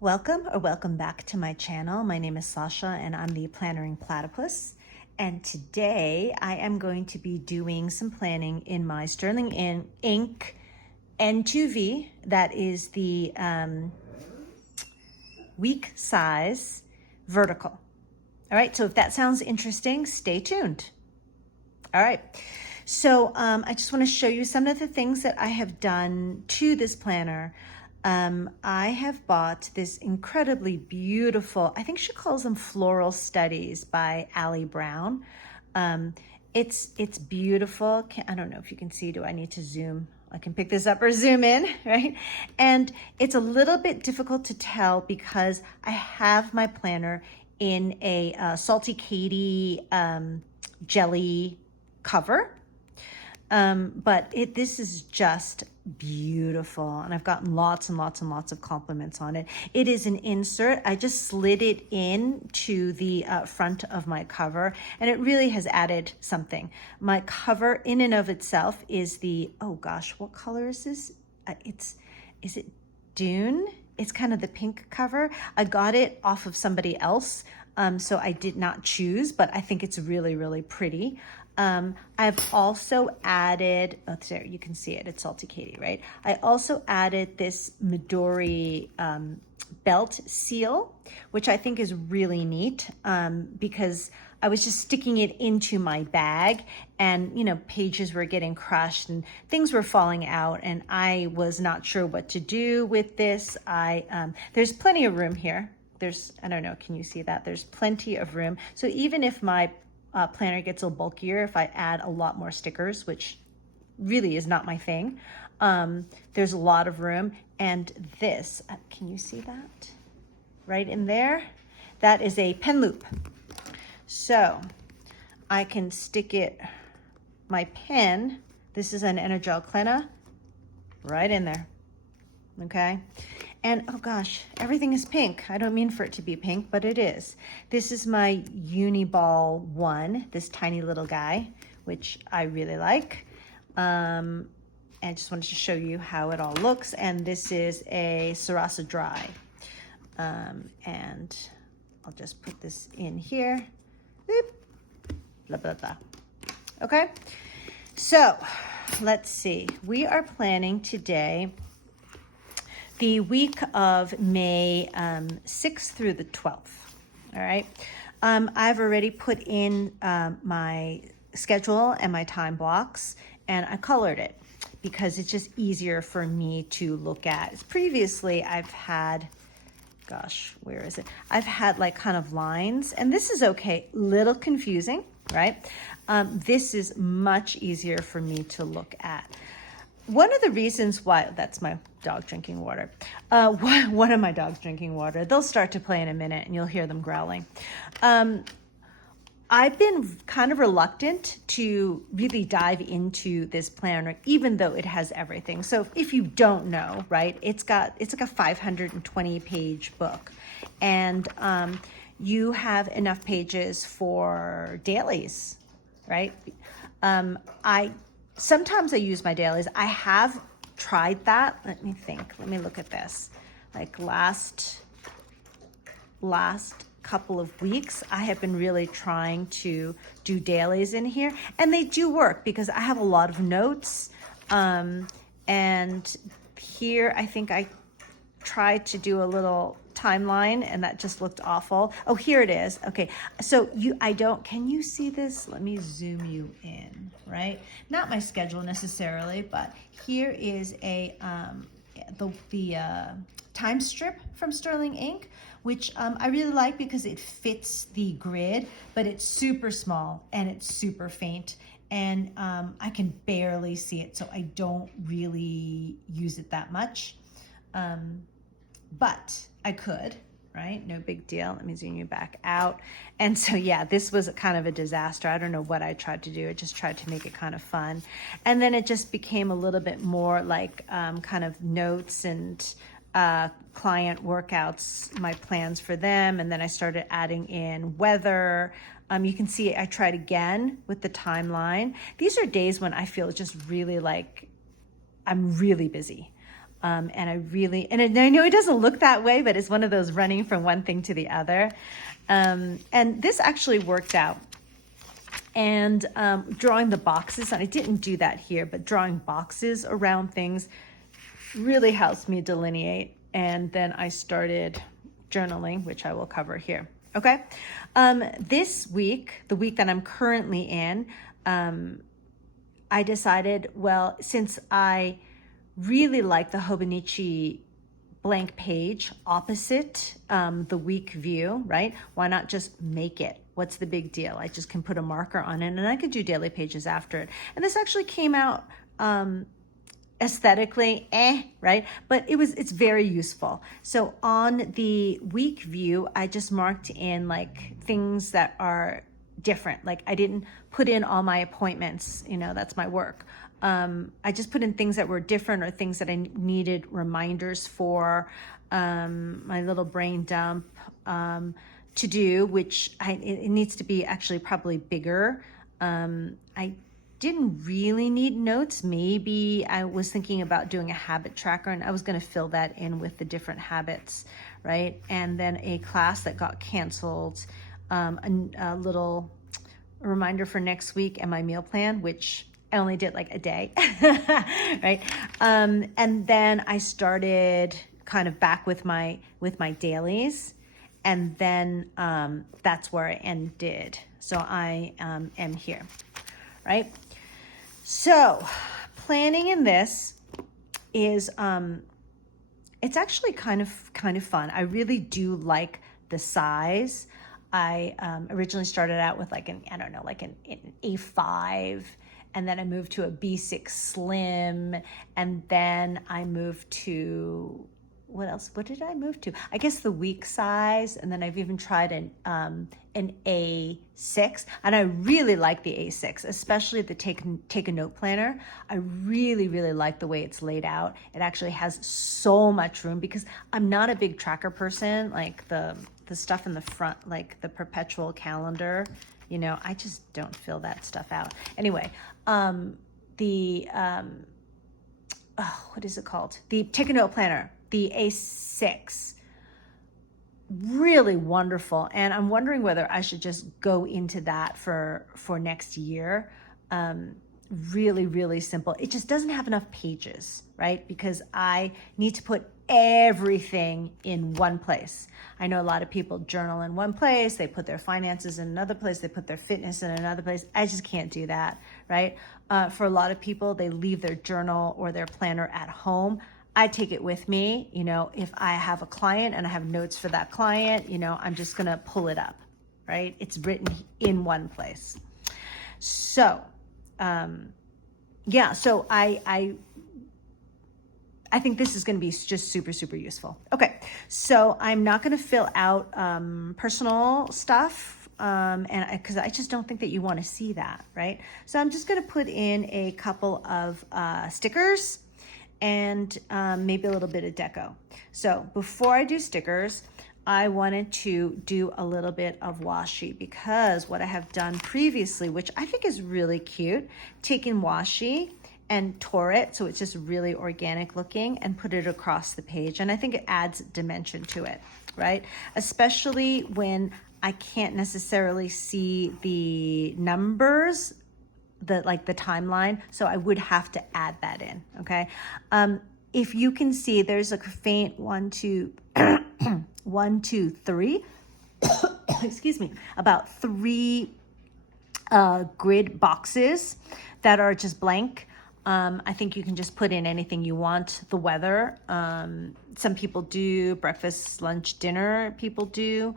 Welcome back to my channel. My name is Sasha and I'm the Plannering Platypus. And today I am going to be doing some planning in my Sterling Ink N2V. That is the week size vertical. All right, so if that sounds interesting, stay tuned. All right, so I just want to show you some of the things that I have done to this planner. I have bought this incredibly beautiful, I think she calls them Floral Studies by Allie Brown. It's beautiful. I don't know if you can see, do I need to zoom? I can pick this up or zoom in, right? And it's a little bit difficult to tell because I have my planner in a Salty Katie jelly cover. But this is just beautiful, and I've gotten lots and lots and lots of compliments on it. It is an insert. I just slid it into the front of my cover, and it really has added something. My cover in and of itself is the, oh gosh, what color is this? Is it Dune? It's kind of the pink cover. I got it off of somebody else, so I did not choose, but I think it's really, really pretty. I've also added, oh, there, you can see it, it's Salty Katie, right? I also added this Midori belt seal, which I think is really neat because I was just sticking it into my bag and, you know, pages were getting crushed and things were falling out and I was not sure what to do with this. There's plenty of room here. I don't know, can you see that? There's plenty of room. So even if my planner gets a little bulkier, if I add a lot more stickers, which really is not my thing, there's a lot of room. And this, can you see that? Right in there? That is a pen loop. So I can stick my pen, this is an Energel Clenna, right in there, okay? And oh gosh, everything is pink. I don't mean for it to be pink, but it is. This is my Uniball 1, this tiny little guy, which I really like. And I just wanted to show you how it all looks. And this is a Sarasa Dry. And I'll just put this in here. Boop. Blah, blah, blah. Okay, so let's see. We are planning today the week of May 6th through the 12th, all right? I've already put in my schedule and my time blocks, and I colored it because it's just easier for me to look at. Previously, I've had, gosh, where is it? I've had like kind of lines, and this is okay, little confusing, right? This is much easier for me to look at. One of the reasons why, that's my dog drinking water. One of my dogs drinking water. They'll start to play in a minute and you'll hear them growling. I've been kind of reluctant to really dive into this planner, even though it has everything. So if you don't know, right, it's like a 520 page book. And you have enough pages for dailies, right? Sometimes I use my dailies. I have tried that. Let me think. Let me look at this. Like last couple of weeks, I have been really trying to do dailies in here. And they do work because I have a lot of notes. And here, I think I tried to do a little timeline and that just looked awful. Oh, here it is. Okay, so can you see this? Let me zoom you in, right? Not my schedule necessarily, but here is the time strip from Sterling Ink, which I really like because it fits the grid, but it's super small and it's super faint. And I can barely see it, so I don't really use it that much. But I could, right? No big deal. Let me zoom you back out. And so, yeah, this was kind of a disaster. I don't know what I tried to do. I just tried to make it kind of fun. And then it just became a little bit more like kind of notes and client workouts, my plans for them. And then I started adding in weather. You can see I tried again with the timeline. These are days when I feel just really like I'm really busy. And I know it doesn't look that way, but it's one of those running from one thing to the other. And this actually worked out. And drawing the boxes, and I didn't do that here, but drawing boxes around things really helps me delineate. And then I started journaling, which I will cover here. Okay. This week, the week that I'm currently in, I decided, well, since I really like the Hobonichi blank page opposite the week view, right? Why not just make it? What's the big deal? I just can put a marker on it and I could do daily pages after it. And this actually came out aesthetically, right? But it's very useful. So on the week view, I just marked in like things that are different. Like I didn't put in all my appointments, that's my work. I just put in things that were different or things that I needed reminders for, my little brain dump to do, which it needs to be actually probably bigger. I didn't really need notes. Maybe I was thinking about doing a habit tracker and I was going to fill that in with the different habits, right? And then a class that got canceled, a little reminder for next week and my meal plan, which I only did like a day, right? And then I started kind of back with my dailies, and then that's where I ended. So I am here, right? So planning in this is it's actually kind of fun. I really do like the size. I originally started out with like an A5, and then I moved to a B6 Slim, and then I moved to, what else? What did I move to? I guess the week size, and then I've even tried an A6, and I really like the A6, especially the take a note planner. I really, really like the way it's laid out. It actually has so much room because I'm not a big tracker person, like the stuff in the front, like the perpetual calendar, I just don't fill that stuff out. Anyway, what is it called? The take a note planner, the A6, really wonderful. And I'm wondering whether I should just go into that for next year. Really, really simple. It just doesn't have enough pages, right? Because I need to put everything in one place. I know a lot of people journal in one place, they put their finances in another place, they put their fitness in another place. I just can't do that, right? For a lot of people, they leave their journal or their planner at home. I take it with me. If I have a client and I have notes for that client, I'm just gonna pull it up, right? It's written in one place. So, so I think this is going to be just super, super useful. Okay, so I'm not going to fill out personal stuff, and because I just don't think that you want to see that, right? So I'm just going to put in a couple of stickers and maybe a little bit of deco. So before I do stickers, I wanted to do a little bit of washi, because what I have done previously, which I think is really cute, taken washi and tore it so it's just really organic looking and put it across the page. And I think it adds dimension to it, right? Especially when I can't necessarily see the numbers, the timeline. So I would have to add that in, okay? If you can see, there's a faint 1, 2, 1, 2, 3, excuse me, about 3 grid boxes that are just blank. I think you can just put in anything you want. The weather, some people do, breakfast, lunch, dinner, people do.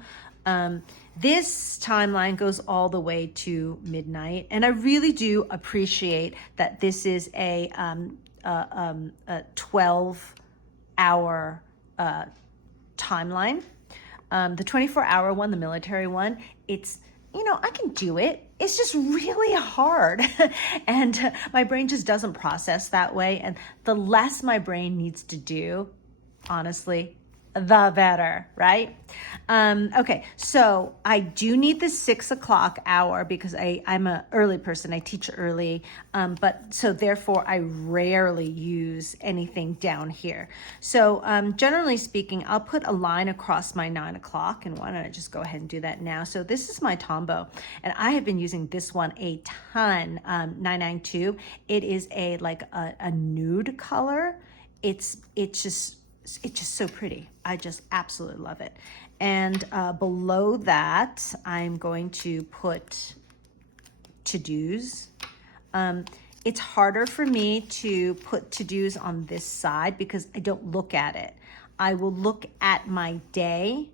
This timeline goes all the way to midnight. And I really do appreciate that this is a 12-hour timeline. The 24-hour one, the military one, it's, I can do it. It's just really hard. And my brain just doesn't process that way. And the less my brain needs to do, honestly, the better, right? Okay, so I do need the 6 o'clock hour because I'm an early person. I teach early, but so therefore I rarely use anything down here. So generally speaking, I'll put a line across my 9 o'clock, and why don't I just go ahead and do that now? So this is my Tombow, and I have been using this one a ton, 992. It is a nude color. It's just so pretty. I just absolutely love it. And below that, I'm going to put to-dos. It's harder for me to put to-dos on this side because I don't look at it. I will look at my day,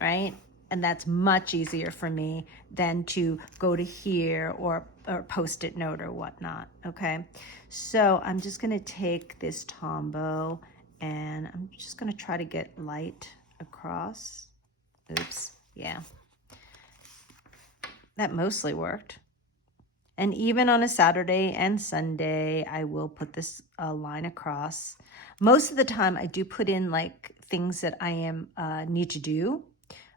right? And that's much easier for me than to go to here or post-it note or whatnot, okay? So I'm just gonna take this Tombow and I'm just gonna try to get light across. Oops, yeah. That mostly worked. And even on a Saturday and Sunday, I will put this line across. Most of the time, I do put in like things that I am need to do,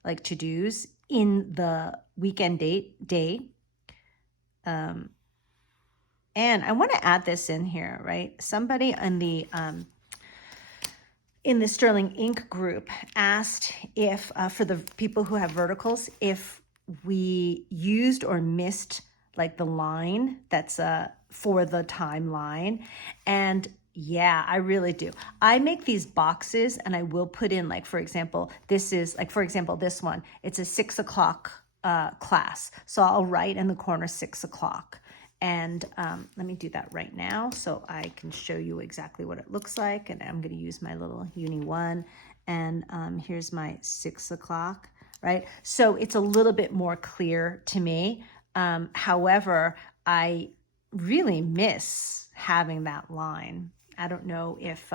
like to-dos in the weekend day. And I want to add this in here, right? Somebody in the Sterling Ink group asked if, for the people who have verticals, if we used or missed like the line that's for the timeline. And yeah, I really do. I make these boxes and I will put in like, for example, this is like, for example, this one, it's a 6 o'clock class. So I'll write in the corner 6 o'clock. And let me do that right now so I can show you exactly what it looks like. And I'm going to use my little Uni 1. And here's my 6 o'clock, right? So it's a little bit more clear to me. However, I really miss having that line. I don't know if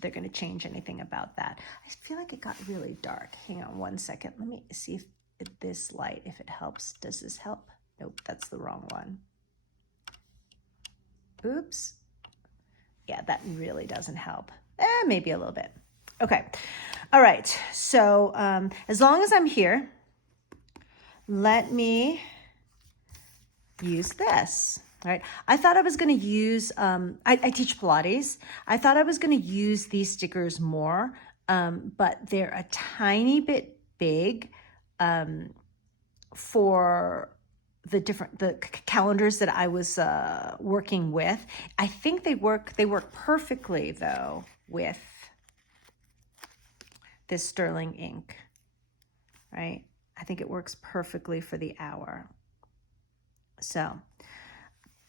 they're going to change anything about that. I feel like it got really dark. Hang on one second. Let me see if this light, if it helps. Does this help? Nope, that's the wrong one. Oops. Yeah, that really doesn't help. Maybe a little bit. Okay. All right. So as long as I'm here, let me use this. All right. I thought I was going to use, I teach Pilates. I thought I was going to use these stickers more, but they're a tiny bit big for the calendars that I was working with. I think they work perfectly though with this Sterling ink, right? I think it works perfectly for the hour. So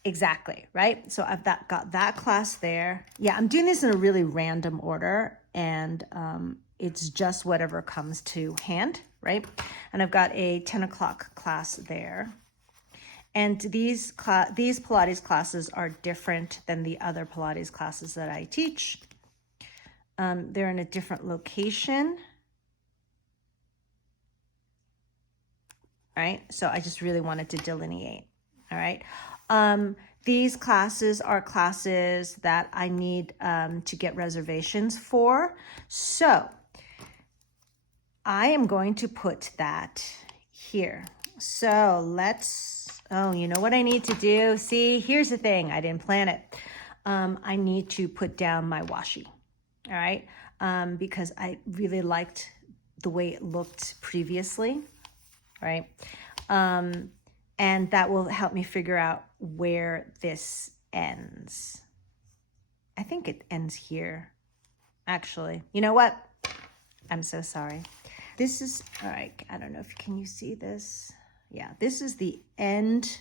exactly, right? So I've got that class there. Yeah, I'm doing this in a really random order, and it's just whatever comes to hand, right? And I've got a 10 o'clock class there. And these Pilates classes are different than the other Pilates classes that I teach. They're in a different location. All right, so I just really wanted to delineate. All right. These classes are classes that I need to get reservations for. So I am going to put that here. So oh, you know what I need to do? See, here's the thing. I didn't plan it. I need to put down my washi, all right? Because I really liked the way it looked previously, right? And that will help me figure out where this ends. I think it ends here, actually. You know what? I'm so sorry. This is, all right, I don't know if, can you see this? Yeah, this is the end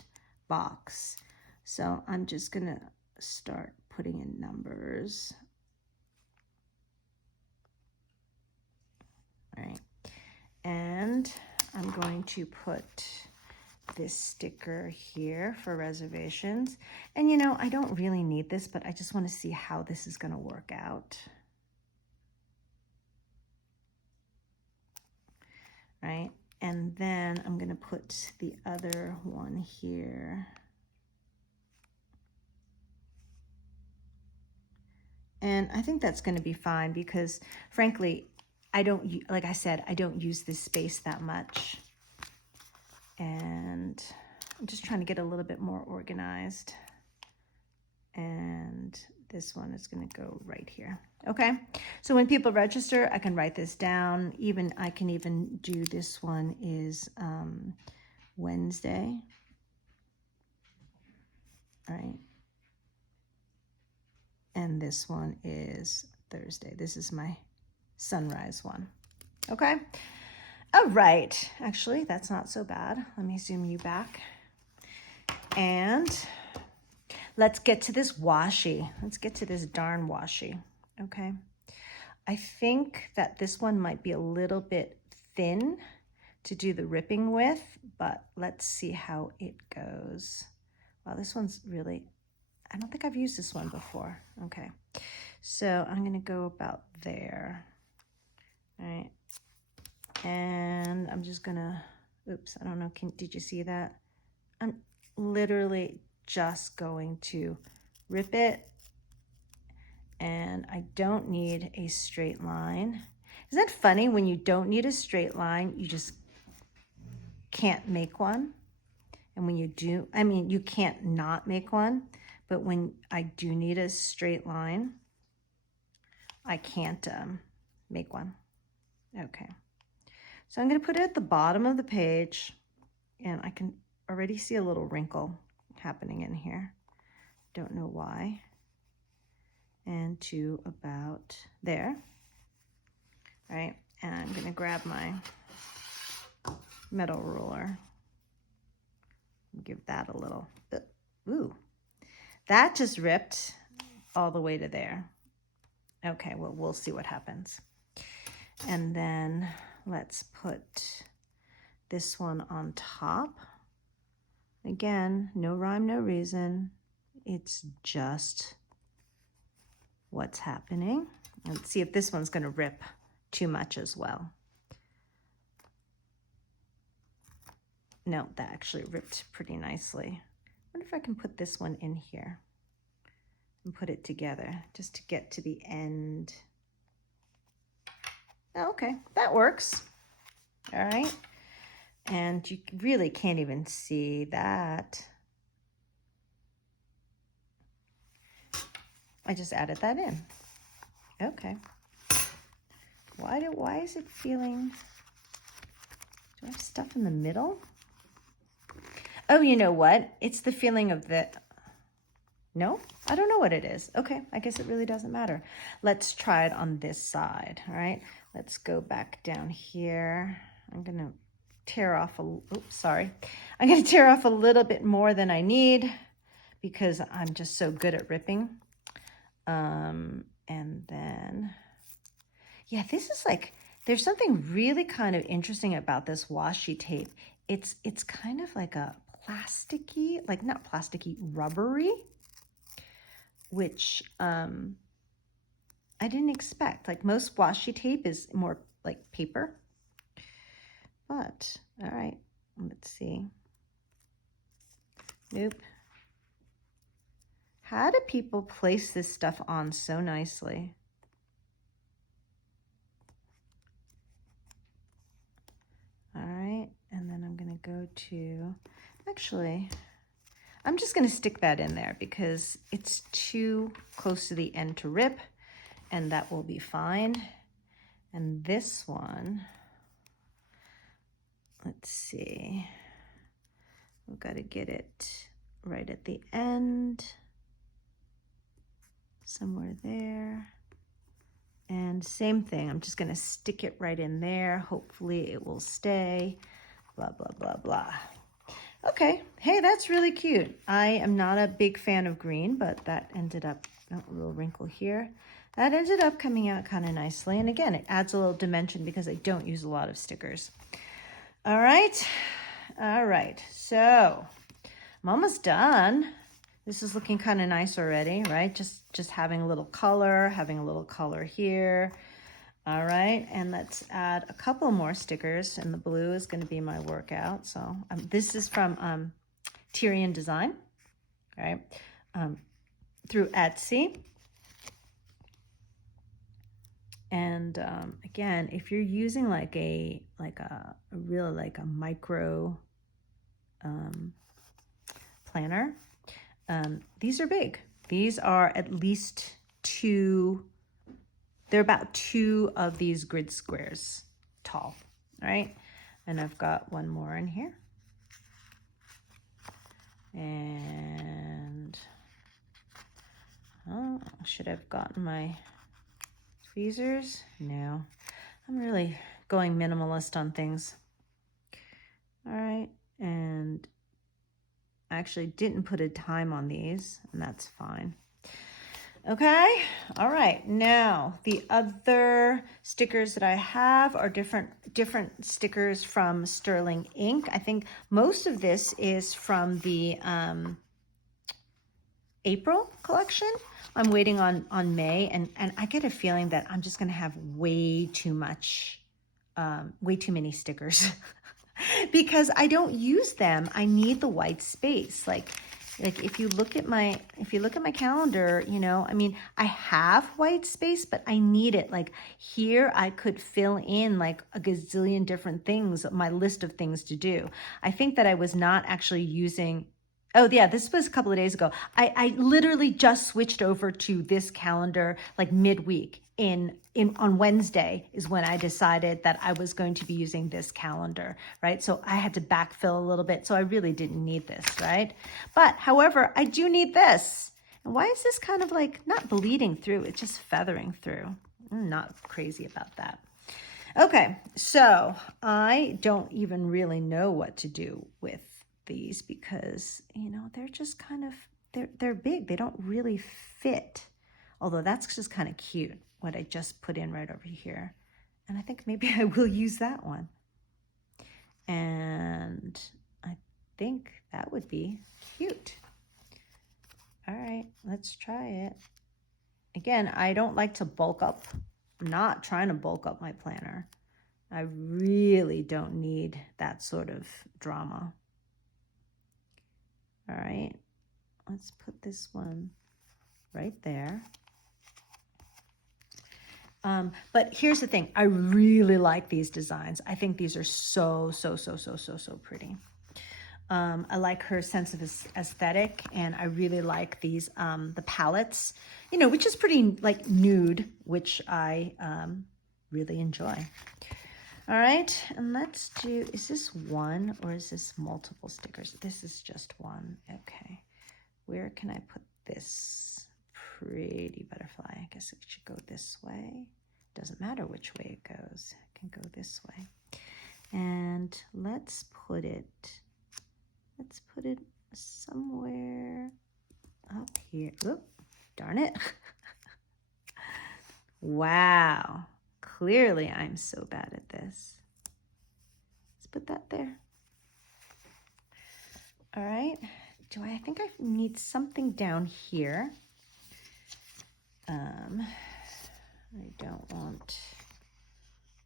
box. So I'm just gonna start putting in numbers. All right, and I'm going to put this sticker here for reservations. And you know, I don't really need this, but I just want to see how this is going to work out. Right? And then I'm going to put the other one here. And I think that's going to be fine because frankly, I don't, like I said, I don't use this space that much. And I'm just trying to get a little bit more organized. And this one is going to go right here. Okay, so when people register, I can write this down. I can even do this one is Wednesday. All right. And this one is Thursday. This is my sunrise one. Okay. All right. Actually, that's not so bad. Let me zoom you back. And let's get to this washi. Let's get to this darn washi. Okay. I think that this one might be a little bit thin to do the ripping with, but let's see how it goes. Wow, this one's really, I don't think I've used this one before. Okay, so I'm gonna go about there. All right, and I'm just gonna, oops, I don't know, did you see that? I'm literally just going to rip it, and I don't need a straight line. Isn't that funny? When you don't need a straight line, you just can't make one. And when you do, I mean, you can't not make one, but when I do need a straight line, I can't make one. Okay. So I'm going to put it at the bottom of the page, and I can already see a little wrinkle happening in here. Don't know why. And to about there. All right. And I'm going to grab my metal ruler. Give that a little, ooh, that just ripped all the way to there. Okay, well, we'll see what happens. And then let's put this one on top. Again, no rhyme, no reason. It's just what's happening. Let's see if this one's going to rip too much as well. No, that actually ripped pretty nicely. I wonder if I can put this one in here and put it together just to get to the end. Oh, okay, that works. All right. And you really can't even see that. I just added that in. Okay. Why is it feeling, do I have stuff in the middle? Oh, you know what? It's the feeling of the, no, I don't know what it is. Okay, I guess it really doesn't matter. Let's try it on this side, all right? Let's go back down here. I'm gonna tear off I'm gonna tear off a little bit more than I need because I'm just so good at ripping. And then, yeah, this is like, there's something really kind of interesting about this washi tape. It's kind of like a plasticky, like not plasticky, rubbery, which I didn't expect. Like most washi tape is more like paper. But, all right, let's see. Nope. How do people place this stuff on so nicely? All right, and then I'm gonna go to, actually, I'm just gonna stick that in there because it's too close to the end to rip, and that will be fine. And this one, let's see, we've got to get it right at the end, somewhere there. And same thing, I'm just gonna stick it right in there. Hopefully it will stay, blah, blah, blah, blah. Okay, hey, that's really cute. I am not a big fan of green, but that ended up, oh, a little wrinkle here. That ended up coming out kind of nicely. And again, it adds a little dimension because I don't use a lot of stickers. All right, so I'm almost done. This is looking kind of nice already, right? Just having a little color, here. All right, and let's add a couple more stickers, and the blue is going to be my workout. So this is from Tyrian Design, right? Through Etsy. And again, if you're using like a really like a micro planner, these are big. These are at least two. They're about 2 of these grid squares tall. All right, and I've got one more in here. And oh, should have gotten my tweezers. No, I'm really going minimalist on things. All right, and I actually didn't put a time on these, and that's fine. Okay, all right, now the other stickers that I have are different stickers from Sterling Ink. I think most of this is from the April collection. I'm waiting on May, and I get a feeling that I'm just gonna have way too many stickers because I don't use them. I need the white space. Like if you look at my calendar, you know, I mean, I have white space, but I need it. Like here I could fill in like a gazillion different things, my list of things to do. I think that I was not actually using. Oh yeah, this was a couple of days ago. I literally just switched over to this calendar like midweek. On Wednesday is when I decided that I was going to be using this calendar, right? So I had to backfill a little bit. So I really didn't need this, right? But however, I do need this. And why is this kind of like not bleeding through? It's just feathering through. I'm not crazy about that. Okay, so I don't even really know what to do with these because, you know, they're just kind of, they're big. They don't really fit. Although that's just kind of cute, what I just put in right over here. And I think maybe I will use that one. And I think that would be cute. All right, let's try it. Again, I don't like to bulk up. I'm not trying to bulk up my planner. I really don't need that sort of drama. All right, let's put this one right there. But here's the thing. I really like these designs. I think these are so pretty. I like her sense of aesthetic, and I really like these, the palettes, you know, which is pretty like nude, which I really enjoy. All right, and let's do, is this one or is this multiple stickers? This is just one. Okay, where can I put this pretty butterfly? I guess it should go this way. Doesn't matter which way it goes. It can go this way. And let's put it somewhere up here. Oop, darn it. Wow. Clearly I'm so bad at this. Let's put that there. All right. I think I need something down here. I don't want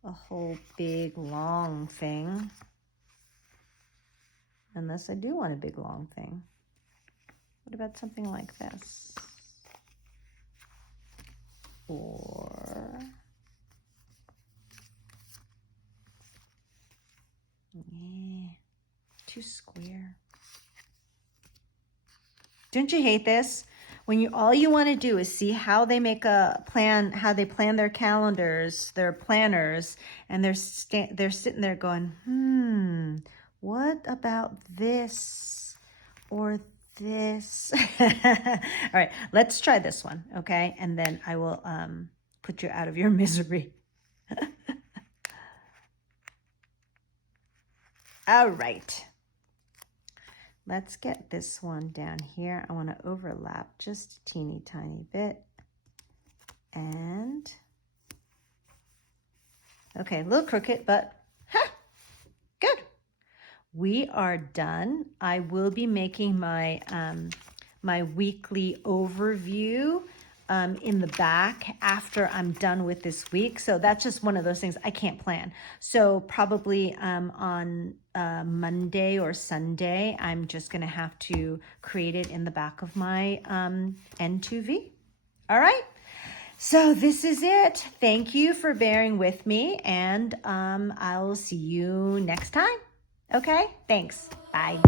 a whole big long thing. Unless I do want a big long thing. What about something like this? Or yeah, too square. Don't you hate this? When all you want to do is see how they make a plan, how they plan their calendars, their planners, and they're sitting there going, what about this or this? All right, let's try this one, okay? And then I will put you out of your misery. All right. Let's get this one down here. I want to overlap just a teeny tiny bit. And, okay, a little crooked, but good. We are done. I will be making my, my weekly overview in the back after I'm done with this week. So that's just one of those things I can't plan. So probably on Monday or Sunday, I'm just gonna have to create it in the back of my N2V. All right. So this is it. Thank you for bearing with me, and I'll see you next time. Okay, thanks. Bye.